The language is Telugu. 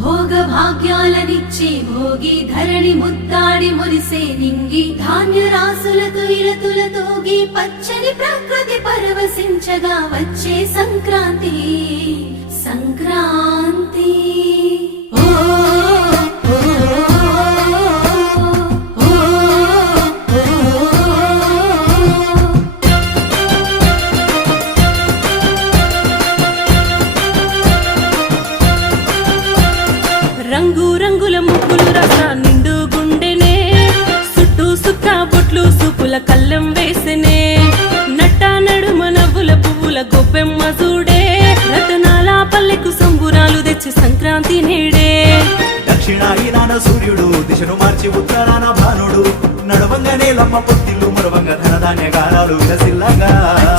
భోగభాగ్యాలనిచ్చే భోగి ధరణి ముద్దాడి మురిసే నింగి ధాన్య రాసులతో ఇరతులతోగి పచ్చని ప్రకృతి పరవశించగా వచ్చే సంక్రాంతి ముగ్గుల ముగ్గులు రస నిండు గుండెనే సుట్టు సుక్క బొట్లు సుపుల కళ్ళెం వేసెనే నట్ట నడుమ నవ్వుల పువ్వుల గొప్పెమ్మ చూడే రతనాల పల్లెకు సంబురాలు తెచ్చి సంక్రాంతి నేడే దక్షిణాయినాన సూర్యుడు దిశను మార్చి ఉత్తరాన భానుడు నడవంగనే లమ్మ పొత్తిళ్ళు మరవంగ ధనధాన్య గారాలు విలసిల్లంగా